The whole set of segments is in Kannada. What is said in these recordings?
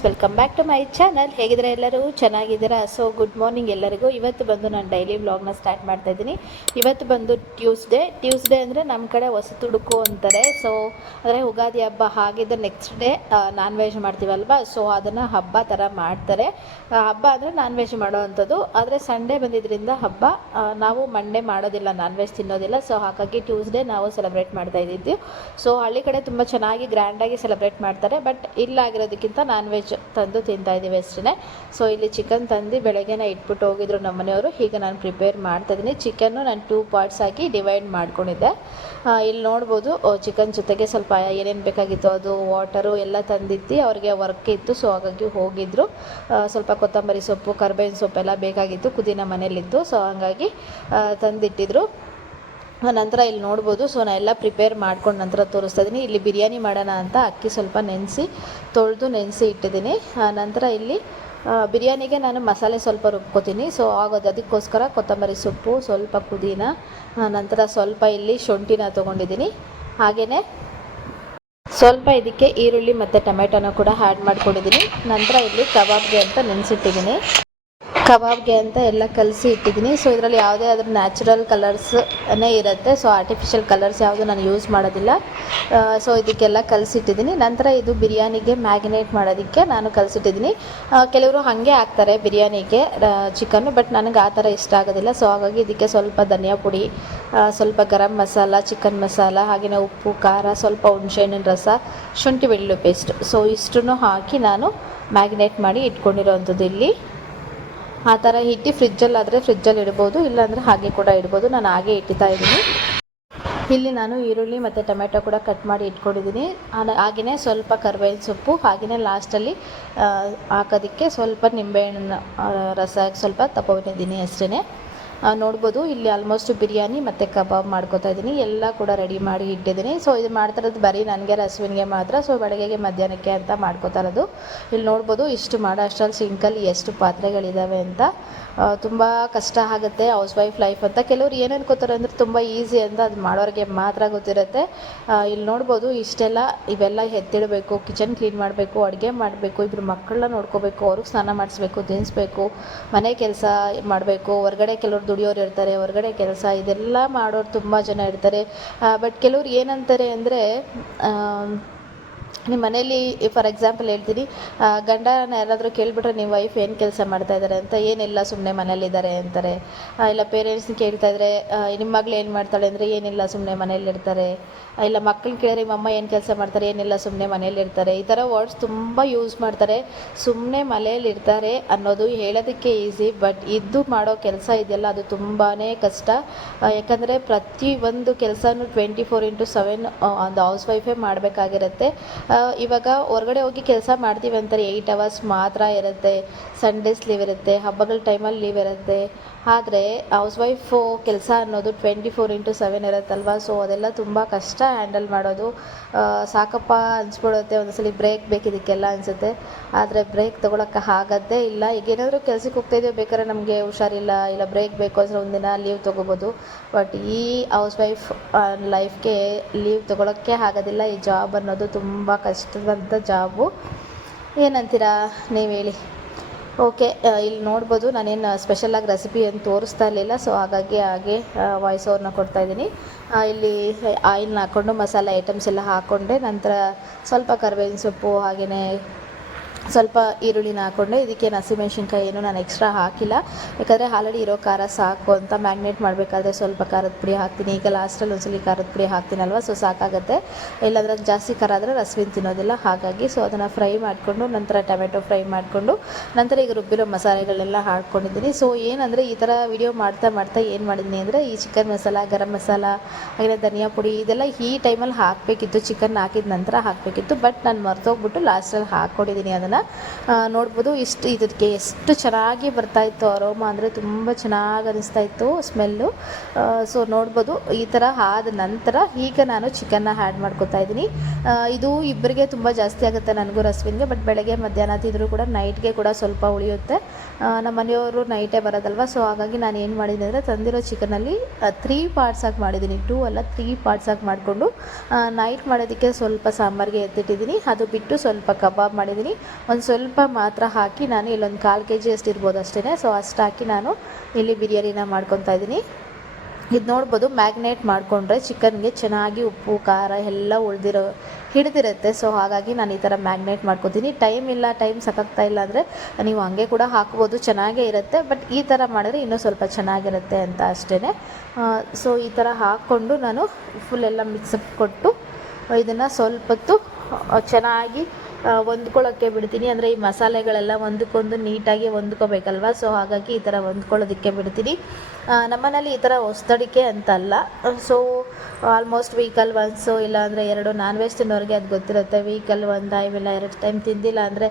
Friends, welcome back to my channel. ಹೇಗಿದ್ರೆ ಎಲ್ಲರೂ ಚೆನ್ನಾಗಿದ್ದೀರಾ? ಸೊ ಗುಡ್ ಮಾರ್ನಿಂಗ್ ಎಲ್ಲರಿಗೂ. ಇವತ್ತು ಬಂದು ನಾನು ಡೈಲಿ ವ್ಲಾಗ್ನ ಸ್ಟಾರ್ಟ್ ಮಾಡ್ತಾ ಇದ್ದೀನಿ. ಇವತ್ತು ಬಂದು ಟ್ಯೂಸ್ಡೇ ಅಂದರೆ ನಮ್ಮ ಕಡೆ ಹೊಸತುಡುಕು ಅಂತಾರೆ. ಸೊ ಅಂದರೆ ಯುಗಾದಿ ಹಬ್ಬ ಆಗಿದ್ದ ನೆಕ್ಸ್ಟ್ ಡೇ ನಾನ್ ವೆಜ್ ಮಾಡ್ತೀವಲ್ವ, ಸೊ ಅದನ್ನು ಹಬ್ಬ ಥರ ಮಾಡ್ತಾರೆ. ಹಬ್ಬ ಅಂದರೆ ನಾನ್ ವೆಜ್ ಮಾಡೋ ಅಂಥದ್ದು. ಆದರೆ ಸಂಡೇ ಬಂದಿದ್ದರಿಂದ ಹಬ್ಬ, ನಾವು ಮಂಡೇ ಮಾಡೋದಿಲ್ಲ, ನಾನ್ ವೆಜ್ ತಿನ್ನೋದಿಲ್ಲ. ಸೊ ಹಾಗಾಗಿ ಟ್ಯೂಸ್ಡೇ ನಾವು ಸೆಲೆಬ್ರೇಟ್ ಮಾಡ್ತಾ ಇದ್ದಿದ್ದು. ಸೊ ಹಳ್ಳಿ ಕಡೆ ತುಂಬ ಚೆನ್ನಾಗಿ ಗ್ರ್ಯಾಂಡಾಗಿ ಸೆಲೆಬ್ರೇಟ್ ಮಾಡ್ತಾರೆ. ಬಟ್ ಇಲ್ಲಾಗಿರೋದಕ್ಕಿಂತ ನಾನ್ ವೆಜ್ ತಂದು ತಿಂತಾ ಇದ್ದೀವಿ ಅಷ್ಟೇ. ಸೊ ಇಲ್ಲಿ ಚಿಕನ್ ತಂದು ಬೆಳಗ್ಗೆನೇ ಇಟ್ಬಿಟ್ಟು ಹೋಗಿದ್ರು ನಮ್ಮ ಮನೆಯವರು. ಈಗ ನಾನು ಪ್ರಿಪೇರ್ ಮಾಡ್ತಾಯಿದ್ದೀನಿ. ಚಿಕನ್ನು ನಾನು 2 ಪಾರ್ಟ್ಸ್ ಆಗಿ ಡಿವೈಡ್ ಮಾಡ್ಕೊಂಡಿದ್ದೆ. ಇಲ್ಲಿ ನೋಡ್ಬೋದು, ಚಿಕನ್ ಜೊತೆಗೆ ಸ್ವಲ್ಪ ಏನೇನು ಬೇಕಾಗಿತ್ತು ಅದು ವಾಟರು ಎಲ್ಲ ತಂದಿದ್ದು ಅವ್ರಿಗೆ ವರ್ಕ್ ಇತ್ತು. ಸೊ ಹಾಗಾಗಿ ಹೋಗಿದ್ರು. ಸ್ವಲ್ಪ ಕೊತ್ತಂಬರಿ ಸೊಪ್ಪು, ಕರ್ಬೇವಿನ ಸೊಪ್ಪೆಲ್ಲ ಬೇಕಾಗಿತ್ತು, ಪುದೀನ ಮನೇಲಿತ್ತು. ಸೊ ಹಾಗಾಗಿ ತಂದಿಟ್ಟಿದ್ರು. ನಂತರ ಇಲ್ಲಿ ನೋಡ್ಬೋದು, ಸೊ ನಾನು ಎಲ್ಲ ಪ್ರಿಪೇರ್ ಮಾಡ್ಕೊಂಡು ನಂತರ ತೋರಿಸ್ತಾ ಇದ್ದೀನಿ. ಇಲ್ಲಿ ಬಿರಿಯಾನಿ ಮಾಡೋಣ ಅಂತ ಅಕ್ಕಿ ಸ್ವಲ್ಪ ತೊಳೆದು ನೆನೆಸಿ ಇಟ್ಟಿದ್ದೀನಿ. ನಂತರ ಇಲ್ಲಿ ಬಿರಿಯಾನಿಗೆ ನಾನು ಮಸಾಲೆ ಸ್ವಲ್ಪ ರುಬ್ಕೋತೀನಿ. ಸೊ ಅದಕ್ಕೋಸ್ಕರ ಕೊತ್ತಂಬರಿ ಸೊಪ್ಪು, ಸ್ವಲ್ಪ ಪುದೀನ, ನಂತರ ಸ್ವಲ್ಪ ಇಲ್ಲಿ ಶುಂಠಿನ ತೊಗೊಂಡಿದ್ದೀನಿ. ಹಾಗೆಯೇ ಸ್ವಲ್ಪ ಇದಕ್ಕೆ ಈರುಳ್ಳಿ ಮತ್ತು ಟೊಮೆಟೊನ ಕೂಡ ಆ್ಯಡ್ ಮಾಡ್ಕೊಂಡಿದ್ದೀನಿ. ನಂತರ ಇಲ್ಲಿ ಕಬಾಬ್ಗೆ ಅಂತ ನೆನೆಸಿಟ್ಟಿದ್ದೀನಿ. ಕಬಾಬ್ಗೆ ಅಂತ ಎಲ್ಲ ಕಲಸಿ ಇಟ್ಟಿದ್ದೀನಿ. ಸೊ ಇದರಲ್ಲಿ ಯಾವುದೇ ಆದರೂ ನ್ಯಾಚುರಲ್ ಕಲರ್ಸೇ ಇರುತ್ತೆ. ಸೊ ಆರ್ಟಿಫಿಷಿಯಲ್ ಕಲರ್ಸ್ ಯಾವುದು ನಾನು ಯೂಸ್ ಮಾಡೋದಿಲ್ಲ. ಸೊ ಇದಕ್ಕೆಲ್ಲ ಕಲಸಿಟ್ಟಿದ್ದೀನಿ. ನಂತರ ಇದು ಬಿರಿಯಾನಿಗೆ ಮ್ಯಾಗಿನೇಟ್ ಮಾಡೋದಕ್ಕೆ ನಾನು ಕಲಸಿಟ್ಟಿದ್ದೀನಿ. ಕೆಲವರು ಹಾಗೆ ಹಾಕ್ತಾರೆ ಬಿರಿಯಾನಿಗೆ ಚಿಕನ್ನು, ಬಟ್ ನನಗೆ ಆ ಥರ ಇಷ್ಟ ಆಗೋದಿಲ್ಲ. ಸೊ ಹಾಗಾಗಿ ಇದಕ್ಕೆ ಸ್ವಲ್ಪ ಧನಿಯಾ ಪುಡಿ, ಸ್ವಲ್ಪ ಗರಂ ಮಸಾಲ, ಚಿಕನ್ ಮಸಾಲ, ಹಾಗೆಯೇ ಉಪ್ಪು, ಖಾರ, ಸ್ವಲ್ಪ ಹುಣಸೆಹಣ್ಣಿನ ರಸ, ಶುಂಠಿ ಬೆಳ್ಳುಳ್ಳಿ ಪೇಸ್ಟ್, ಸೊ ಇಷ್ಟನ್ನು ಹಾಕಿ ನಾನು ಮ್ಯಾಗಿನೇಟ್ ಮಾಡಿ ಇಟ್ಕೊಂಡಿರೋವಂಥದ್ದು. ಇಲ್ಲಿ ಆ ಥರ ಇಟ್ಟು ಫ್ರಿಜ್ಜಲ್ಲಾದರೆ ಫ್ರಿಜ್ಜಲ್ಲಿ ಇಡ್ಬೋದು, ಇಲ್ಲಾಂದರೆ ಹಾಗೆ ಕೂಡ ಇಡ್ಬೋದು. ನಾನು ಹಾಗೆ ಇಡ್ತಾ ಇದ್ದೀನಿ. ಇಲ್ಲಿ ನಾನು ಈರುಳ್ಳಿ ಮತ್ತು ಟೊಮೆಟೊ ಕೂಡ ಕಟ್ ಮಾಡಿ ಇಟ್ಕೊಂಡಿದ್ದೀನಿ. ಹಾಗೆಯೇ ಸ್ವಲ್ಪ ಕರ್ಬೇವಿನ ಸೊಪ್ಪು, ಹಾಗೆಯೇ ಲಾಸ್ಟಲ್ಲಿ ಹಾಕೋದಕ್ಕೆ ಸ್ವಲ್ಪ ನಿಂಬೆಹಣ್ಣಿನ ರಸ ಸ್ವಲ್ಪ ತಗೊಂಡಿದ್ದೀನಿ ಅಷ್ಟೇ. ನೋಡ್ಬೋದು, ಇಲ್ಲಿ ಆಲ್ಮೋಸ್ಟ್ ಬಿರಿಯಾನಿ ಮತ್ತು ಕಬಾಬ್ ಮಾಡ್ಕೋತಾ ಇದ್ದೀನಿ. ಎಲ್ಲ ಕೂಡ ರೆಡಿ ಮಾಡಿ ಇಟ್ಟಿದ್ದೀನಿ. ಸೊ ಇದು ಮಾಡ್ತಾ ಇರೋದು ಬರೀ ನನಗೆ, ರಸ್ವಿನ್ಗೆ ಮಾತ್ರ. ಸೊ ಬೆಳಗ್ಗೆಗೆ ಮಧ್ಯಾಹ್ನಕ್ಕೆ ಅಂತ ಮಾಡ್ಕೋತಾ ಇರೋದು. ಇಲ್ಲಿ ನೋಡ್ಬೋದು, ಇಷ್ಟು ಮಾಡೋ ಅಷ್ಟರಲ್ಲಿ ಸಿಂಕಲ್ಲಿ ಎಷ್ಟು ಪಾತ್ರೆಗಳಿದ್ದಾವೆ ಅಂತ. ತುಂಬ ಕಷ್ಟ ಆಗುತ್ತೆ ಹೌಸ್ ವೈಫ್ ಲೈಫ್ ಅಂತ. ಕೆಲವ್ರು ಏನು ಅನ್ಕೋತಾರೆ ಅಂದರೆ ತುಂಬ ಈಸಿ ಅಂತ, ಅದು ಮಾಡೋರಿಗೆ ಮಾತ್ರ ಗೊತ್ತಿರುತ್ತೆ. ಇಲ್ಲಿ ನೋಡ್ಬೋದು, ಇವೆಲ್ಲ ಎತ್ತಿಡಬೇಕು, ಕಿಚನ್ ಕ್ಲೀನ್ ಮಾಡಬೇಕು, ಅಡುಗೆ ಮಾಡಬೇಕು, ಇಬ್ಬರು ಮಕ್ಕಳನ್ನ ನೋಡ್ಕೋಬೇಕು, ಅವ್ರಿಗೆ ಸ್ನಾನ ಮಾಡಿಸ್ಬೇಕು, ತಿನ್ನಿಸ್ಬೇಕು, ಮನೆ ಕೆಲಸ ಮಾಡಬೇಕು, ಹೊರಗಡೆ ಕೆಲವ್ರು ದುಡಿಯೋರು ಇರ್ತಾರೆ, ಹೊರಗಡೆ ಕೆಲಸ, ಇದೆಲ್ಲ ಮಾಡೋರು ತುಂಬ ಜನ ಇರ್ತಾರೆ. ಬಟ್ ಕೆಲವ್ರು ಏನಂತಾರೆ ಅಂದರೆ, ನಿಮ್ಮ ಮನೇಲಿ ಫಾರ್ ಎಕ್ಸಾಂಪಲ್ ಹೇಳ್ತೀನಿ, ಗಂಡನ ಯಾರಾದರೂ ಕೇಳಿಬಿಟ್ರೆ ನಿಮ್ಮ ವೈಫ್ ಏನು ಕೆಲಸ ಮಾಡ್ತಾಯಿದ್ದಾರೆ ಅಂತ, ಏನಿಲ್ಲ ಸುಮ್ಮನೆ ಮನೇಲಿದ್ದಾರೆ ಅಂತಾರೆ. ಇಲ್ಲ ಪೇರೆಂಟ್ಸ್ನ ಕೇಳ್ತಾಯಿದ್ರೆ ನಿಮ್ಮ ಮಗಳು ಏನು ಮಾಡ್ತಾಳೆ ಅಂದರೆ, ಏನಿಲ್ಲ ಸುಮ್ಮನೆ ಮನೇಲಿರ್ತಾರೆ. ಇಲ್ಲ ಮಕ್ಕಳು ಕೇಳಿದ್ರೆ ನಿಮ್ಮ ಅಮ್ಮ ಏನು ಕೆಲಸ ಮಾಡ್ತಾರೆ, ಏನಿಲ್ಲ ಸುಮ್ಮನೆ ಮನೇಲಿರ್ತಾರೆ. ಈ ಥರ ವರ್ಡ್ಸ್ ತುಂಬ ಯೂಸ್ ಮಾಡ್ತಾರೆ. ಸುಮ್ಮನೆ ಮನೇಲಿರ್ತಾರೆ ಅನ್ನೋದು ಹೇಳೋದಕ್ಕೆ ಈಸಿ, ಬಟ್ ಇದ್ದು ಮಾಡೋ ಕೆಲಸ ಇದೆಯಲ್ಲ ಅದು ತುಂಬಾ ಕಷ್ಟ. ಯಾಕಂದರೆ ಪ್ರತಿಯೊಂದು ಕೆಲಸನೂ 24/7 ಒಂದು ಹೌಸ್ ವೈಫೇ ಮಾಡಬೇಕಾಗಿರುತ್ತೆ. ಇವಾಗ ಹೊರಗಡೆ ಹೋಗಿ ಕೆಲಸ ಮಾಡ್ತೀವಿ ಅಂತಾರೆ, 8 ಅವರ್ಸ್ ಮಾತ್ರ ಇರುತ್ತೆ, ಸಂಡೇಸ್ ಲೀವ್ ಇರುತ್ತೆ, ಹಬ್ಬಗಳ ಟೈಮಲ್ಲಿ ಲೀವ್ ಇರುತ್ತೆ. ಆದರೆ ಹೌಸ್ ವೈಫು ಕೆಲಸ ಅನ್ನೋದು 24/7 ಇರುತ್ತಲ್ವ. ಸೊ ಅದೆಲ್ಲ ತುಂಬ ಕಷ್ಟ ಹ್ಯಾಂಡಲ್ ಮಾಡೋದು. ಸಾಕಪ್ಪ ಅನಿಸ್ಬಿಡುತ್ತೆ, ಒಂದೊಂದ್ಸಲಿ ಬ್ರೇಕ್ ಬೇಕು ಇದಕ್ಕೆಲ್ಲ ಅನಿಸುತ್ತೆ. ಆದರೆ ಬ್ರೇಕ್ ತೊಗೊಳಕ್ಕೆ ಆಗೋದೇ ಇಲ್ಲ. ಈಗ ಏನಾದರೂ ಕೆಲಸಕ್ಕೆ ಹೋಗ್ತಾಯಿದ್ದೀವಿ, ಬೇಕಾದ್ರೆ ನಮಗೆ ಹುಷಾರಿಲ್ಲ, ಇಲ್ಲ ಬ್ರೇಕ್ ಬೇಕು ಅಂದರೆ ಒಂದಿನ ಲೀವ್ ತೊಗೋಬೋದು. ಬಟ್ ಈ ಹೌಸ್ ವೈಫ್ ಲೈಫ್ಗೆ ಲೀವ್ ತೊಗೊಳಕ್ಕೆ ಆಗೋದಿಲ್ಲ. ಈ ಜಾಬ್ ಅನ್ನೋದು ತುಂಬ ಕಷ್ಟದಂಥ ಜಾಬು. ಏನಂತೀರಾ ನೀವು ಹೇಳಿ? ಓಕೆ, ಇಲ್ಲಿ ನೋಡ್ಬೋದು, ನಾನೇನು ಸ್ಪೆಷಲಾಗಿ ರೆಸಿಪಿ ಏನು ತೋರಿಸ್ತಾ ಇರಲಿಲ್ಲ. ಸೊ ಹಾಗಾಗಿ ವಾಯ್ಸ್ ಓವರ್ನ ಕೊಡ್ತಾಯಿದ್ದೀನಿ. ಇಲ್ಲಿ ಆಯಿಲ್ನ ಹಾಕ್ಕೊಂಡು ಮಸಾಲೆ ಐಟಮ್ಸ್ ಎಲ್ಲ ಹಾಕ್ಕೊಂಡೆ. ನಂತರ ಸ್ವಲ್ಪ ಕರಿಬೇವಿನ ಸೊಪ್ಪು, ಹಾಗೆಯೇ ಸ್ವಲ್ಪ ಈರುಳ್ಳಿನ ಹಾಕ್ಕೊಂಡೆ. ಇದಕ್ಕೆ ಹಸಿಮೆಣ್ಸಿನ್ಕಾಯಿ ಏನು ನಾನು ಎಕ್ಸ್ಟ್ರಾ ಹಾಕಿಲ್ಲ, ಯಾಕಂದರೆ ಆಲ್ರೆಡಿ ಇರೋ ಖಾರ ಸಾಕು ಅಂತ. ಮ್ಯಾಗ್ನೇಟ್ ಮಾಡಬೇಕಾದ್ರೆ ಸ್ವಲ್ಪ ಖಾರದ ಪುಡಿ ಹಾಕ್ತೀನಿ. ಈಗ ಲಾಸ್ಟಲ್ಲಿ ಒಂದ್ಸಲಿ ಖಾರದ ಪುಡಿ ಹಾಕ್ತೀನಲ್ವ, ಸೊ ಸಾಕಾಗುತ್ತೆ. ಇಲ್ಲಾಂದರೆ ಜಾಸ್ತಿ ಖಾರ ಆದರೆ ರಸ್ವಿನ್ ತಿನ್ನೋದಿಲ್ಲ, ಹಾಗಾಗಿ. ಸೊ ಅದನ್ನು ಫ್ರೈ ಮಾಡಿಕೊಂಡು ನಂತರ ಟೊಮೆಟೊ ಫ್ರೈ ಮಾಡಿಕೊಂಡು ನಂತರ ಈಗ ರುಬ್ಬಿರೋ ಮಸಾಲೆಗಳೆಲ್ಲ ಹಾಕ್ಕೊಂಡಿದ್ದೀನಿ. ಸೊ ಏನಂದರೆ ಈ ಥರ ವಿಡಿಯೋ ಮಾಡ್ತಾ ಏನು ಮಾಡಿದ್ದೀನಿ ಅಂದರೆ, ಈ ಚಿಕನ್ ಮಸಾಲ, ಗರಂ ಮಸಾಲ, ಹಾಗೆ ಧನಿಯಾ ಪುಡಿ ಇದೆಲ್ಲ ಈ ಟೈಮಲ್ಲಿ ಹಾಕಬೇಕಿತ್ತು, ಚಿಕನ್ ಹಾಕಿದ ನಂತರ ಹಾಕಬೇಕಿತ್ತು. ಬಟ್ ನಾನು ಮರ್ತೋಗ್ಬಿಟ್ಟು ಲಾಸ್ಟಲ್ಲಿ ಹಾಕ್ಕೊಂಡಿದ್ದೀನಿ. ಅದನ್ನು ನೋಡ್ಬೋದು, ಇದಕ್ಕೆ ಎಷ್ಟು ಚೆನ್ನಾಗಿ ಬರ್ತಾಯಿತ್ತು ಅರೋಮಾ ಅಂದರೆ, ತುಂಬ ಚೆನ್ನಾಗಿ ಅನಿಸ್ತಾಯಿತ್ತು ಸ್ಮೆಲ್ಲು. ಸೊ ನೋಡ್ಬೋದು, ಈ ಥರ ಆದ ನಂತರ ಈಗ ನಾನು ಚಿಕನ್ನ ಆ್ಯಡ್ ಮಾಡ್ಕೊತಾ ಇದ್ದೀನಿ. ಇದು ಇಬ್ಬರಿಗೆ ತುಂಬ ಜಾಸ್ತಿ ಆಗುತ್ತೆ, ನನಗೂ ರಸ್ವಿನ್ಗೆ. ಬಟ್ ಬೆಳಗ್ಗೆ ಮಧ್ಯಾಹ್ನ ತಿಂದರೂ ಕೂಡ ನೈಟ್ಗೆ ಕೂಡ ಸ್ವಲ್ಪ ಉಳಿಯುತ್ತೆ. ನಮ್ಮ ಮನೆಯವರು ನೈಟೇ ಬರೋದಲ್ವ. ಸೊ ಹಾಗಾಗಿ ನಾನು ಏನು ಮಾಡಿದ್ದೀನಿ ಅಂದರೆ, ತಂದಿರೋ ಚಿಕನಲ್ಲಿ 3 ಪಾರ್ಟ್ಸ್ ಆಗಿ ಮಾಡಿದ್ದೀನಿ. 2 ಅಲ್ಲ 3 ಪಾರ್ಟ್ಸ್ ಆಗಿ ಮಾಡಿಕೊಂಡು ನೈಟ್ ಮಾಡೋದಕ್ಕೆ ಸ್ವಲ್ಪ ಸಾಂಬಾರಿಗೆ ಎತ್ತಿಟ್ಟಿದ್ದೀನಿ. ಅದು ಬಿಟ್ಟು ಸ್ವಲ್ಪ ಕಬಾಬ್ ಮಾಡಿದ್ದೀನಿ. ಒಂದು ಸ್ವಲ್ಪ ಮಾತ್ರ ಹಾಕಿ ನಾನು ಇಲ್ಲೊಂದು 1/4 kg ಅಷ್ಟು ಇರ್ಬೋದು ಅಷ್ಟೇ. ಸೊ ಅಷ್ಟು ಹಾಕಿ ನಾನು ಇಲ್ಲಿ ಬಿರಿಯಾನಿನ ಮಾಡ್ಕೊತಾ ಇದ್ದೀನಿ. ಇದು ನೋಡ್ಬೋದು, ಮ್ಯಾಗ್ನೇಟ್ ಮಾಡಿಕೊಂಡ್ರೆ ಚಿಕನ್ಗೆ ಚೆನ್ನಾಗಿ ಉಪ್ಪು ಖಾರ ಎಲ್ಲ ಹಿಡಿದಿರುತ್ತೆ. ಸೊ ಹಾಗಾಗಿ ನಾನು ಈ ಥರ ಮ್ಯಾಗ್ನೇಟ್ ಮಾಡ್ಕೊತೀನಿ. ಟೈಮ್ ಸಾಕಾಗ್ತಾ ಇಲ್ಲ ಅಂದರೆ ನೀವು ಹಂಗೆ ಕೂಡ ಹಾಕ್ಬೋದು, ಚೆನ್ನಾಗೇ ಇರುತ್ತೆ. ಬಟ್ ಈ ಥರ ಮಾಡಿದ್ರೆ ಇನ್ನೂ ಸ್ವಲ್ಪ ಚೆನ್ನಾಗಿರುತ್ತೆ ಅಂತ ಅಷ್ಟೇ. ಸೊ ಈ ಥರ ಹಾಕ್ಕೊಂಡು ನಾನು ಫುಲ್ ಎಲ್ಲ ಮಿಕ್ಸಪ್ ಕೊಟ್ಟು ಇದನ್ನು ಸ್ವಲ್ಪ ಹೊತ್ತು ಚೆನ್ನಾಗಿ ಹೊಂದ್ಕೊಳ್ಳೋಕ್ಕೆ ಬಿಡ್ತೀನಿ. ಅಂದರೆ ಈ ಮಸಾಲೆಗಳೆಲ್ಲ ಒಂದಕ್ಕೊಂದು ನೀಟಾಗಿ ಹೊಂದ್ಕೋಬೇಕಲ್ವ. ಸೊ ಹಾಗಾಗಿ ಈ ಥರ ಹೊಂದ್ಕೊಳ್ಳೋದಕ್ಕೆ ಬಿಡ್ತೀನಿ. ನಮ್ಮನೇಲಿ ಈ ಥರ ಹೊಸ್ದಡಿಕೆ ಅಂತಲ್ಲ, ಸೊ ಆಲ್ಮೋಸ್ಟ್ ವೀಕಲ್ಲಿ ಒನ್ಸು ಇಲ್ಲಾಂದರೆ 2 ನಾನ್ ವೆಜ್ ತಿನ್ನೋರಿಗೆ ಅದು ಗೊತ್ತಿರುತ್ತೆ. ವೀಕಲ್ಲಿ 1 ಟೈಮ್ ಇಲ್ಲ 2 ಟೈಮ್ ತಿಂದಿಲ್ಲ ಅಂದರೆ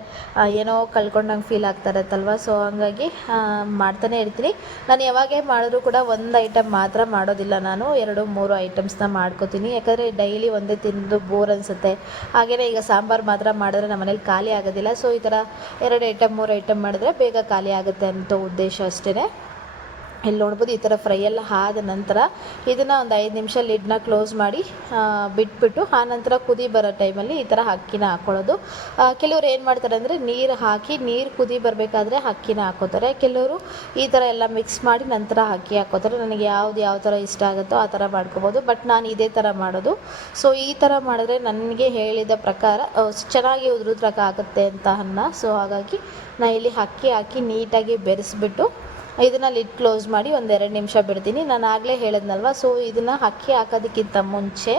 ಏನೋ ಕಳ್ಕೊಂಡಂಗೆ ಫೀಲ್ ಆಗ್ತಾ ಇರುತ್ತಲ್ವ. ಸೊ ಹಂಗಾಗಿ ಮಾಡ್ತಾನೆ ಇರ್ತೀನಿ. ನಾನು ಯಾವಾಗೇ ಮಾಡಿದ್ರೂ ಕೂಡ ಒಂದು ಐಟಮ್ ಮಾತ್ರ ಮಾಡೋದಿಲ್ಲ, ನಾನು 2-3 ಐಟಮ್ಸ್ನ ಮಾಡ್ಕೋತೀನಿ. ಯಾಕಂದರೆ ಡೈಲಿ ಒಂದೇ ತಿಂದು ಬೋರ್ ಅನಿಸುತ್ತೆ. ಹಾಗೆಯೇ ಈಗ ಸಾಂಬಾರು ಮಾತ್ರ ಮಾಡಿದ್ರೆ ನಮ್ಮ ಮನೇಲಿ ಖಾಲಿ ಆಗೋದಿಲ್ಲ. ಸೊ ಈ ಥರ 2 ಐಟಮ್ 3 ಐಟಮ್ ಮಾಡಿದ್ರೆ ಬೇಗ ಖಾಲಿ ಆಗುತ್ತೆ ಅಂತ ಉದ್ದೇಶ ಅಷ್ಟೇ. ಇಲ್ಲಿ ನೋಡ್ಬೋದು, ಈ ಥರ ಫ್ರೈ ಎಲ್ಲ ಆದ ನಂತರ ಇದನ್ನು ಒಂದು 5 ನಿಮಿಷ ಲಿಡ್ನ ಕ್ಲೋಸ್ ಮಾಡಿ ಬಿಟ್ಬಿಟ್ಟು ಆನಂತರ ಕುದಿ ಬರೋ ಟೈಮಲ್ಲಿ ಈ ಥರ ಅಕ್ಕಿನ ಹಾಕ್ಕೊಳ್ಳೋದು. ಕೆಲವರು ಏನು ಮಾಡ್ತಾರೆ ಅಂದರೆ ನೀರು ಕುದಿ ಬರಬೇಕಾದ್ರೆ ಅಕ್ಕಿನ ಹಾಕ್ಕೋತಾರೆ. ಕೆಲವರು ಈ ಥರ ಎಲ್ಲ ಮಿಕ್ಸ್ ಮಾಡಿ ನಂತರ ಅಕ್ಕಿ ಹಾಕ್ಕೋತಾರೆ. ನನಗೆ ಯಾವ ಥರ ಇಷ್ಟ ಆಗುತ್ತೋ ಆ ಥರ ಮಾಡ್ಕೋಬೋದು. ಬಟ್ ನಾನು ಇದೇ ಥರ ಮಾಡೋದು. ಸೊ ಈ ಥರ ಮಾಡಿದ್ರೆ ನನಗೆ ಹೇಳಿದ ಪ್ರಕಾರ ಚೆನ್ನಾಗಿ ಉದುರುದ್ರಾಗುತ್ತೆ ಅಂತ ಸೊ ಹಾಗಾಗಿ ನಾನು ಇಲ್ಲಿ ಅಕ್ಕಿ ಹಾಕಿ ನೀಟಾಗಿ ಬೆರೆಸ್ಬಿಟ್ಟು ಇದನ್ನು ಲಿಡ್ ಕ್ಲೋಸ್ ಮಾಡಿ ಒಂದು 2 ನಿಮಿಷ ಬಿಡ್ತೀನಿ. ನಾನು ಆಗಲೇ ಹೇಳಿದ್ನಲ್ವ. ಸೊ ಇದನ್ನು ಅಕ್ಕಿ ಹಾಕೋದಕ್ಕಿಂತ ಮುಂಚೆ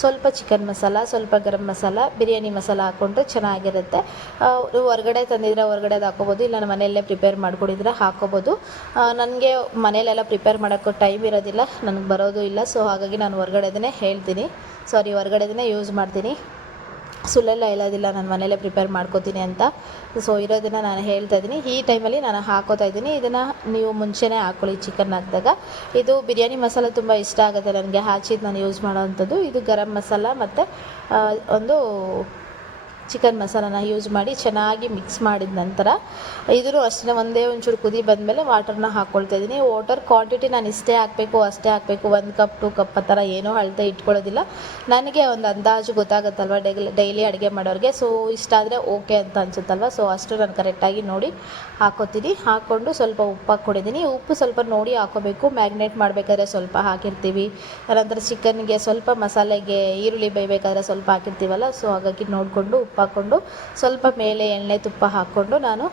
ಸ್ವಲ್ಪ ಚಿಕನ್ ಮಸಾಲ, ಸ್ವಲ್ಪ ಗರಂ ಮಸಾಲ, ಬಿರಿಯಾನಿ ಮಸಾಲ ಹಾಕ್ಕೊಂಡ್ರೆ ಚೆನ್ನಾಗಿರುತ್ತೆ. ಹೊರಗಡೆ ತಂದಿದ್ರೆ ಹೊರಗಡೆದು ಹಾಕ್ಕೋಬೋದು, ಇಲ್ಲ ನಮ್ಮ ಮನೆಯಲ್ಲೇ ಪ್ರಿಪೇರ್ ಮಾಡ್ಕೊಂಡಿದ್ರೆ ಹಾಕ್ಕೋಬೋದು. ನನಗೆ ಮನೆಯಲ್ಲೆಲ್ಲ ಪ್ರಿಪೇರ್ ಮಾಡೋಕ್ಕೂ ಟೈಮ್ ಇರೋದಿಲ್ಲ, ನನಗೆ ಬರೋದು ಇಲ್ಲ. ಸೊ ಹಾಗಾಗಿ ನಾನು ಹೊರಗಡೆದೇ ಯೂಸ್ ಮಾಡ್ತೀನಿ. ಸುಳ್ಳೆಲ್ಲ ಹೇಳೋದಿಲ್ಲ, ನಾನು ಮನೆಯಲ್ಲೇ ಪ್ರಿಪೇರ್ ಮಾಡ್ಕೋತೀನಿ ಅಂತ. ಸೊ ಇರೋದನ್ನು ನಾನು ಹೇಳ್ತಾ ಇದ್ದೀನಿ. ಈ ಟೈಮಲ್ಲಿ ನಾನು ಹಾಕೋತಾ ಇದ್ದೀನಿ. ಇದನ್ನು ನೀವು ಮುಂಚೆನೇ ಹಾಕ್ಕೊಳ್ಳಿ ಚಿಕನ್ ಹಾಕಿದಾಗ. ಇದು ಬಿರಿಯಾನಿ ಮಸಾಲ ತುಂಬ ಇಷ್ಟ ಆಗುತ್ತೆ ನನಗೆ, ಹಚ್ಚಿದ್ದು ನಾನು ಯೂಸ್ ಮಾಡೋವಂಥದ್ದು. ಇದು ಗರಂ ಮಸಾಲ ಮತ್ತು ಒಂದು ಚಿಕನ್ ಮಸಾಲಾನ ಯೂಸ್ ಮಾಡಿ ಚೆನ್ನಾಗಿ ಮಿಕ್ಸ್ ಮಾಡಿದ ನಂತರ ಇದೂ ಅಷ್ಟೇ ಒಂಚೂರು ಕುದಿ ಬಂದಮೇಲೆ ವಾಟರ್ನ ಹಾಕ್ಕೊಳ್ತಾ ಇದ್ದೀನಿ. ವಾಟರ್ ಕ್ವಾಂಟಿಟಿ ನಾನು ಅಷ್ಟೇ ಹಾಕಬೇಕು 1 ಕಪ್ 2 ಕಪ್ ಆ ಥರ ಏನೂ ಅಳತೆ ಇಟ್ಕೊಳ್ಳೋದಿಲ್ಲ. ನನಗೆ ಒಂದು ಅಂದಾಜು ಗೊತ್ತಾಗುತ್ತಲ್ವ ಡೈಲಿ ಅಡುಗೆ ಮಾಡೋರಿಗೆ. ಸೊ ಇಷ್ಟ ಆದರೆ ಓಕೆ ಅಂತ ಅನಿಸುತ್ತಲ್ವ. ಸೊ ಅಷ್ಟು ನಾನು ಕರೆಕ್ಟಾಗಿ ನೋಡಿ ಹಾಕ್ಕೋತೀನಿ. ಹಾಕ್ಕೊಂಡು ಸ್ವಲ್ಪ ಉಪ್ಪು ಹಾಕ್ಕೊಂಡಿದ್ದೀನಿ. ಉಪ್ಪು ಸ್ವಲ್ಪ ನೋಡಿ ಹಾಕ್ಕೋಬೇಕು. ಮ್ಯಾಗ್ನೇಟ್ ಮಾಡಬೇಕಾದ್ರೆ ಸ್ವಲ್ಪ ಹಾಕಿರ್ತೀವಿ, ನಂತರ ಚಿಕನ್ಗೆ ಸ್ವಲ್ಪ ಮಸಾಲೆಗೆ ಈರುಳ್ಳಿ ಬೇಯಬೇಕಾದ್ರೆ ಸ್ವಲ್ಪ ಹಾಕಿರ್ತೀವಲ್ಲ. ಸೊ ಹಾಗಾಗಿ ನೋಡಿಕೊಂಡು ಉಪ್ಪು ಹಾಕ್ಕೊಂಡು ಸ್ವಲ್ಪ ಮೇಲೆ ಎಣ್ಣೆ ತುಪ್ಪ ಹಾಕ್ಕೊಂಡು ನಾನು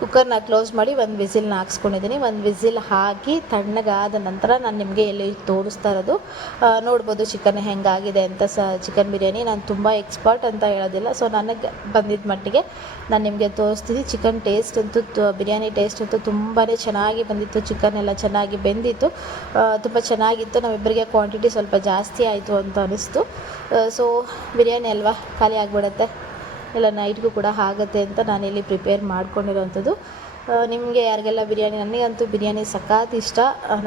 ಕುಕ್ಕರ್ನ ಕ್ಲೋಸ್ ಮಾಡಿ 1 ವಿಸಿಲ್ನ ಹಾಕ್ಸ್ಕೊಂಡಿದ್ದೀನಿ. 1 ವಿಸಿಲ್ ಹಾಕಿ ತಣ್ಣಗಾದ ನಂತರ ನಾನು ನಿಮಗೆ ಎಲ್ಲಿ ತೋರಿಸ್ತಾ ಇರೋದು ನೋಡ್ಬೋದು ಚಿಕನ್ ಹೆಂಗಾಗಿದೆ ಅಂತ. ಚಿಕನ್ ಬಿರಿಯಾನಿ ನಾನು ತುಂಬ ಎಕ್ಸ್ಪರ್ಟ್ ಅಂತ ಹೇಳೋದಿಲ್ಲ. ಸೊ ನನಗೆ ಬಂದಿದ್ದ ಮಟ್ಟಿಗೆ ನಾನು ನಿಮಗೆ ತೋರಿಸ್ತೀನಿ. ಚಿಕನ್ ಟೇಸ್ಟ್ ಅಂತೂ ಬಿರಿಯಾನಿ ಟೇಸ್ಟ್ ಅಂತೂ ತುಂಬಾ ಚೆನ್ನಾಗಿ ಬಂದಿತ್ತು. ಚಿಕನ್ ಎಲ್ಲ ಚೆನ್ನಾಗಿ ಬೆಂದಿತ್ತು, ತುಂಬ ಚೆನ್ನಾಗಿತ್ತು. ನಮ್ಮಿಬ್ಬರಿಗೆ ಕ್ವಾಂಟಿಟಿ ಸ್ವಲ್ಪ ಜಾಸ್ತಿ ಆಯಿತು ಅಂತ ಅನ್ನಿಸ್ತು. ಸೊ ಬಿರಿಯಾನಿ ಅಲ್ವಾ, ಖಾಲಿ ಆಗಿಬಿಡುತ್ತೆ, ಇಲ್ಲ ನೈಟ್ಗೂ ಕೂಡ ಆಗುತ್ತೆ ಅಂತ ನಾನಿಲ್ಲಿ ಪ್ರಿಪೇರ್ ಮಾಡ್ಕೊಂಡಿರೋವಂಥದ್ದು. ನಿಮಗೆ ಯಾರಿಗೆಲ್ಲ ಬಿರಿಯಾನಿ, ನನಗಂತೂ ಬಿರಿಯಾನಿ ಸಖತ್ ಇಷ್ಟ.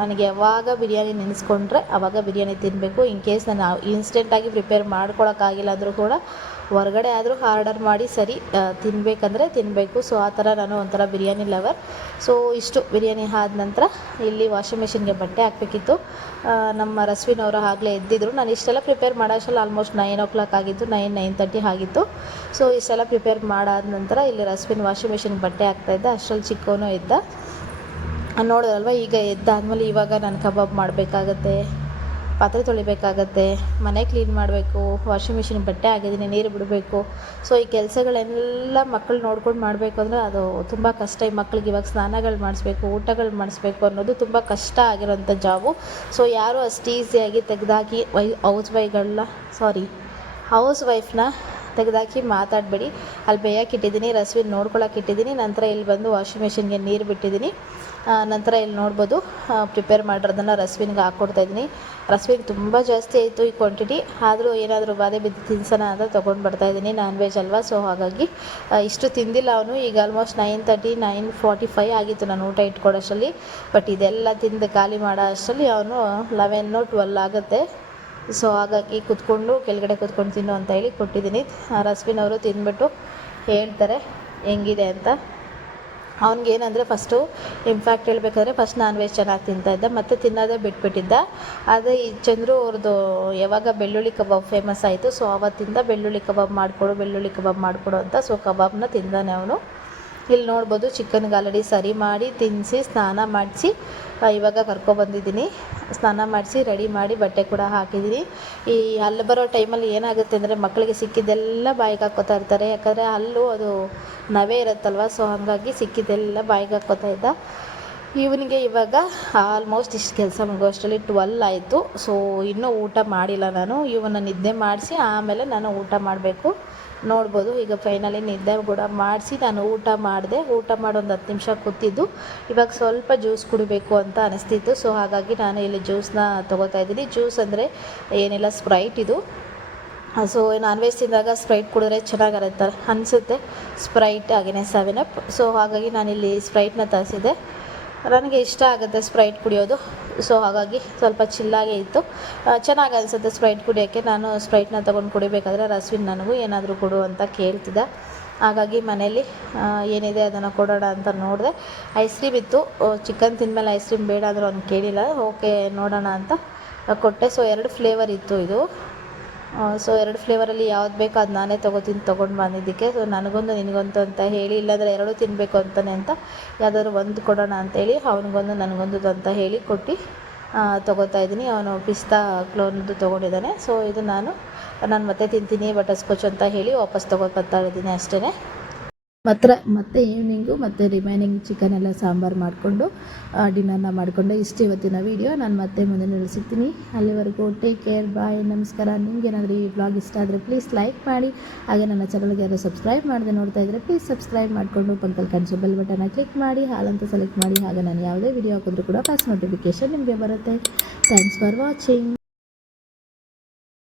ನನಗೆ ಯಾವಾಗ ಬಿರಿಯಾನಿ ನೆನೆಸ್ಕೊಂಡ್ರೆ ಆವಾಗ ಬಿರಿಯಾನಿ ತಿನ್ನಬೇಕು. ಇನ್ ಕೇಸ್ ನಾನು ಇನ್ಸ್ಟೆಂಟಾಗಿ ಪ್ರಿಪೇರ್ ಮಾಡ್ಕೊಳಕ್ಕಾಗಿಲ್ಲ ಅಂದರೂ ಕೂಡ ಹೊರಗಡೆ ಆದರೂ ಆರ್ಡರ್ ಮಾಡಿ ಸರಿ ತಿನ್ನಬೇಕಂದ್ರೆ ತಿನ್ನಬೇಕು. ಸೊ ಆ ಥರ ನಾನು ಒಂಥರ ಬಿರಿಯಾನಿ ಲವರ್. ಸೊ ಇಷ್ಟು ಬಿರಿಯಾನಿ ಆದ ನಂತರ ಇಲ್ಲಿ ವಾಷಿಂಗ್ ಮಿಷಿನ್ಗೆ ಬಟ್ಟೆ ಹಾಕಬೇಕಿತ್ತು. ನಮ್ಮ ರಶ್ವಿನವರು ಆಗಲೇ ಎದ್ದಿದ್ರು. ನಾನು ಇಷ್ಟೆಲ್ಲ ಪ್ರಿಪೇರ್ ಮಾಡೋ ಅಷ್ಟರಲ್ಲಿ ಆಲ್ಮೋಸ್ಟ್ 9 o'clock ಆಗಿತ್ತು, 9-9:30 ಆಗಿತ್ತು. ಸೊ ಇಷ್ಟೆಲ್ಲ ಪ್ರಿಪೇರ್ ಮಾಡಾದ ನಂತರ ಇಲ್ಲಿ ರಶ್ವಿನ್ ವಾಷಿಂಗ್ ಮಿಷಿನ್ಗೆ ಬಟ್ಟೆ ಹಾಕ್ತಾಯಿದ್ದೆ. ಅಷ್ಟರಲ್ಲಿ ಚಿಕ್ಕವನು ಎದ್ದ. ನೋಡೋದಲ್ವ, ಈಗ ಎದ್ದಾದ್ಮೇಲೆ ಇವಾಗ ನಾನು ಕಬಾಬ್ ಮಾಡಬೇಕಾಗತ್ತೆ, ಪಾತ್ರೆ ತೊಳಿಬೇಕಾಗತ್ತೆ, ಮನೆ ಕ್ಲೀನ್ ಮಾಡಬೇಕು, ವಾಷಿಂಗ್ ಮಿಷಿನ್ ಬಟ್ಟೆ ಹಾಕಿದ್ದೀನಿ, ನೀರು ಬಿಡಬೇಕು. ಸೊ ಈ ಕೆಲಸಗಳೆಲ್ಲ ಮಕ್ಕಳು ನೋಡ್ಕೊಂಡು ಮಾಡಬೇಕು ಅಂದರೆ ಅದು ತುಂಬ ಕಷ್ಟ. ಈ ಮಕ್ಳಿಗೆ ಇವಾಗ ಸ್ನಾನಗಳು ಮಾಡಿಸ್ಬೇಕು, ಊಟಗಳು ಮಾಡಿಸ್ಬೇಕು ಅನ್ನೋದು ತುಂಬ ಕಷ್ಟ ಆಗಿರೋಂಥ ಜಾಬು. ಸೊ ಯಾರು ಅಷ್ಟು ಈಸಿಯಾಗಿ ತೆಗೆದಾಕಿ ಹೌಸ್ ವೈಫ್ನ ತೆಗೆದಾಕಿ ಮಾತಾಡಬೇಡಿ. ಅಲ್ಲಿ ಬೇಯಕ್ಕಿಟ್ಟಿದ್ದೀನಿ, ರಶ್ವಿನ್ ನೋಡ್ಕೊಳಕ್ಕೆ ಇಟ್ಟಿದ್ದೀನಿ. ನಂತರ ಇಲ್ಲಿ ಬಂದು ವಾಷಿಂಗ್ ಮಿಷಿನ್ಗೆ ನೀರು ಬಿಟ್ಟಿದ್ದೀನಿ. ನಂತರ ಇಲ್ಲಿ ನೋಡ್ಬೋದು ಪ್ರಿಪೇರ್ ಮಾಡಿರೋದನ್ನು ರಶ್ವಿನ್ಗೆ ಹಾಕ್ಕೊಡ್ತಾಯಿದ್ದೀನಿ. ರಶ್ವಿನ್ ತುಂಬ ಜಾಸ್ತಿ ಆಯಿತು ಈ ಕ್ವಾಂಟಿಟಿ, ಆದರೂ ಏನಾದರೂ ಬಾಧೆ ಬಿದ್ದು ತಿನ್ಸೋಣ ಅಂತ ತೊಗೊಂಡು ಬರ್ತಾಯಿದ್ದೀನಿ. ನಾನ್ ವೆಜ್ ಅಲ್ವಾ, ಸೊ ಹಾಗಾಗಿ ಇಷ್ಟು ತಿಂದಿಲ್ಲ ಅವನು. ಈಗ ಆಲ್ಮೋಸ್ಟ್ 9:30 9:45 ಆಗಿತ್ತು ನಾನು ಊಟ ಇಟ್ಕೊಡೋಷ್ಟರಲ್ಲಿ. ಬಟ್ ಇದೆಲ್ಲ ತಿಂದು ಖಾಲಿ ಮಾಡೋ ಅಷ್ಟರಲ್ಲಿ ಅವನು 11-12 ಆಗುತ್ತೆ. ಸೊ ಹಾಗಾಗಿ ಕೆಳಗಡೆ ಕೂತ್ಕೊಂಡು ತಿನ್ನು ಅಂತ ಹೇಳಿ ಕೊಟ್ಟಿದ್ದೀನಿ. ರಶ್ವಿನ್ ಅವರು ತಿಂದ್ಬಿಟ್ಟು ಹೇಳ್ತಾರೆ ಹೆಂಗಿದೆ ಅಂತ. ಅವ್ನಿಗೇನಂದರೆ ಫಸ್ಟು ಇನ್ಫ್ಯಾಕ್ಟ್ ಹೇಳ್ಬೇಕಾದ್ರೆ ಫಸ್ಟ್ ನಾನ್ ವೆಜ್ ಚೆನ್ನಾಗಿ ತಿಂತಾಯಿದ್ದ, ಮತ್ತು ತಿನ್ನೋದೇ ಬಿಟ್ಬಿಟ್ಟಿದ್ದ. ಅದೇ ಈ ಚಂದ್ರು ಅವ್ರದ್ದು ಯಾವಾಗ ಬೆಳ್ಳುಳ್ಳಿ ಕಬಾಬ್ ಫೇಮಸ್ ಆಯಿತು, ಸೊ ಆವತ್ತಿಂದ ಬೆಳ್ಳುಳ್ಳಿ ಕಬಾಬ್ ಮಾಡಿಕೊಡು ಅಂತ. ಸೊ ಕಬಾಬ್ನ ತಿಂದಾನೆ ಅವನು. ಇಲ್ಲಿ ನೋಡ್ಬೋದು ಚಿಕನ್ಗೆ ಆಲ್ರೆಡಿ ಸರಿ ಮಾಡಿ ತಿನ್ನಿಸಿ ಸ್ನಾನ ಮಾಡಿಸಿ ಇವಾಗ ಕರ್ಕೊಬಂದಿದ್ದೀನಿ. ಸ್ನಾನ ಮಾಡಿಸಿ ರೆಡಿ ಮಾಡಿ ಬಟ್ಟೆ ಕೂಡ ಹಾಕಿದ್ದೀನಿ. ಈ ಹಲ್ಲು ಬರೋ ಟೈಮಲ್ಲಿ ಏನಾಗುತ್ತೆ ಅಂದರೆ ಮಕ್ಕಳಿಗೆ ಸಿಕ್ಕಿದ್ದೆಲ್ಲ ಬಾಯಿಗೆ ಹಾಕ್ಕೋತಾ ಇರ್ತಾರೆ, ಯಾಕಂದರೆ ಹಲ್ಲು ಅದು ನವೆ ಇರುತ್ತಲ್ವ, ಸೊ ಹಾಗಾಗಿ ಸಿಕ್ಕಿದ್ದೆಲ್ಲ ಬಾಯಿಗೆ ಹಾಕ್ಕೋತಾ ಇದ್ದ. ಇವನಿಗೆ ಇವಾಗ ಆಲ್ಮೋಸ್ಟ್ ಇಷ್ಟು ಕೆಲಸ ಮುಗೋ ಅಷ್ಟರಲ್ಲಿ 12 ಆಯಿತು. ಸೊ ಇನ್ನೂ ಊಟ ಮಾಡಿಲ್ಲ ನಾನು. ಇವನ್ನ ನಿದ್ದೆ ಮಾಡಿಸಿ ಆಮೇಲೆ ನಾನು ಊಟ ಮಾಡಬೇಕು. ನೋಡ್ಬೋದು ಈಗ ಫೈನಲಿ ನಿದ್ದೆ ಕೂಡ ಮಾಡಿಸಿ ನಾನು ಊಟ ಮಾಡಿದೆ. ಊಟ ಮಾಡಿ ಒಂದು 10 ನಿಮಿಷ ಕೂತಿದ್ದು. ಇವಾಗ ಸ್ವಲ್ಪ ಜ್ಯೂಸ್ ಕುಡಿಬೇಕು ಅಂತ ಅನಿಸ್ತಿತ್ತು, ಸೊ ಹಾಗಾಗಿ ನಾನು ಇಲ್ಲಿ ಜ್ಯೂಸನ್ನ ತೊಗೋತಾ ಇದ್ದೀನಿ. ಜ್ಯೂಸ್ ಅಂದರೆ ಏನಿಲ್ಲ, ಸ್ಪ್ರೈಟ್ ಇದು. ಸೊ ನಾನ್ ವೆಜ್ ತಿಂದಾಗ ಸ್ಪ್ರೈಟ್ ಕುಡಿದ್ರೆ ಚೆನ್ನಾಗಿರುತ್ತೆ ಅನಿಸುತ್ತೆ, ಸ್ಪ್ರೈಟ್ ಹಾಗೆಯೇ 7up. ಸೊ ಹಾಗಾಗಿ ನಾನಿಲ್ಲಿ ಸ್ಪ್ರೈಟ್ನ ತರಿಸಿದೆ. ನನಗೆ ಇಷ್ಟ ಆಗುತ್ತೆ ಸ್ಪ್ರೈಟ್ ಕುಡಿಯೋದು, ಸೊ ಹಾಗಾಗಿ ಸ್ವಲ್ಪ ಚಿಲ್ಲಾಗೇ ಇತ್ತು. ಚೆನ್ನಾಗಿ ಅನಿಸುತ್ತೆ ಸ್ಪ್ರೈಟ್ ಕುಡಿಯೋಕ್ಕೆ. ನಾನು ಸ್ಪ್ರೈಟ್ನ ತೊಗೊಂಡು ಕುಡಿಬೇಕಾದ್ರೆ ರಸ್ವಿನ್ ನನಗೂ ಏನಾದರೂ ಕೊಡು ಅಂತ ಕೇಳ್ತಿದ್ದ. ಹಾಗಾಗಿ ಮನೇಲಿ ಏನಿದೆ ಅದನ್ನು ಕೊಡೋಣ ಅಂತ ನೋಡಿದೆ. ಐಸ್ ಕ್ರೀಮ್ ಇತ್ತು, ಚಿಕನ್ ತಿಂದಮೇಲೆ ಐಸ್ ಕ್ರೀಮ್ ಬೇಡ ಅಂದರೂ ಅವ್ನು ಕೇಳಿಲ್ಲ. ಓಕೆ ನೋಡೋಣ ಅಂತ ಕೊಟ್ಟೆ. ಸೊ 2 ಫ್ಲೇವರ್ ಇತ್ತು ಇದು. ಸೊ 2 ಫ್ಲೇವರಲ್ಲಿ ಯಾವ್ದು ಬೇಕೋ ಅದು ನಾನೇ ತೊಗೊಂಡು ಬಂದಿದ್ದಕ್ಕೆ. ಸೊ ನನಗೊಂದು ನಿನಗೊಂದು ಅಂತ ಹೇಳಿ, ಇಲ್ಲಾಂದರೆ 2 ತಿನ್ನಬೇಕು ಅಂತಾನೆ ಅಂತ ಯಾವುದಾದ್ರು ಒಂದು ಕೊಡೋಣ ಅಂತೇಳಿ ಅವನಿಗೊಂದು ನನಗೊಂದು ಅಂತ ಹೇಳಿ ಕೊಟ್ಟು ತೊಗೋತಾ ಇದ್ದೀನಿ. ಅವನು ಪಿಸ್ತಾ ಕ್ಲೋನ್ದು ತೊಗೊಂಡಿದ್ದಾನೆ. ಸೊ ಇದು ನಾನು ಮತ್ತೆ ತಿಂತೀನಿ ಬಟರ್ ಸ್ಕಾಚ್ ಅಂತ ಹೇಳಿ ವಾಪಸ್ ಬರ್ತಾ ಇದ್ದೀನಿ ಅಷ್ಟೇ. ಮತ್ತೆ ಈವ್ನಿಂಗು ಮತ್ತೆ ರಿಮೈನಿಂಗ್ ಚಿಕನ್ ಎಲ್ಲ ಸಾಂಬಾರು ಮಾಡಿಕೊಂಡು ಡಿನ್ನರ್ನ ಮಾಡಿಕೊಂಡೆ. ಇಷ್ಟು ಇವತ್ತಿನ ವೀಡಿಯೋ. ನಾನು ಮತ್ತೆ ಮುಂದೆ ಸಿಗ್ತೀನಿ. ಅಲ್ಲಿವರೆಗೂ ಟೇಕ್ ಕೇರ್, ಬಾಯ್, ನಮಸ್ಕಾರ. ನಿಮ್ಗೆ ಏನಾದರೂ ಈ ಬ್ಲಾಗ್ ಇಷ್ಟ ಆದರೆ ಪ್ಲೀಸ್ ಲೈಕ್ ಮಾಡಿ. ಹಾಗೆ ನನ್ನ ಚಾನಲ್ಗೆ ಯಾರು ಸಬ್ಸ್ಕ್ರೈಬ್ ಮಾಡದೆ ನೋಡ್ತಾ ಇದ್ದರೆ ಪ್ಲೀಸ್ ಸಬ್ಸ್ಕ್ರೈಬ್ ಮಾಡಿಕೊಂಡು ಪಕ್ಕದಲ್ಲಿ ಕಾಣಿಸೋ ಬೆಲ್ ಬಟನ್ನ ಕ್ಲಿಕ್ ಮಾಡಿ, ಹಾಲಂತ ಸೆಲೆಕ್ಟ್ ಮಾಡಿ. ಹಾಗೆ ನಾನು ಯಾವುದೇ ವೀಡಿಯೋ ಹಾಕಿದ್ರೂ ಕೂಡ ಫಸ್ಟ್ ನೋಟಿಫಿಕೇಷನ್ ನಿಮಗೆ ಬರುತ್ತೆ. Thanks for watching.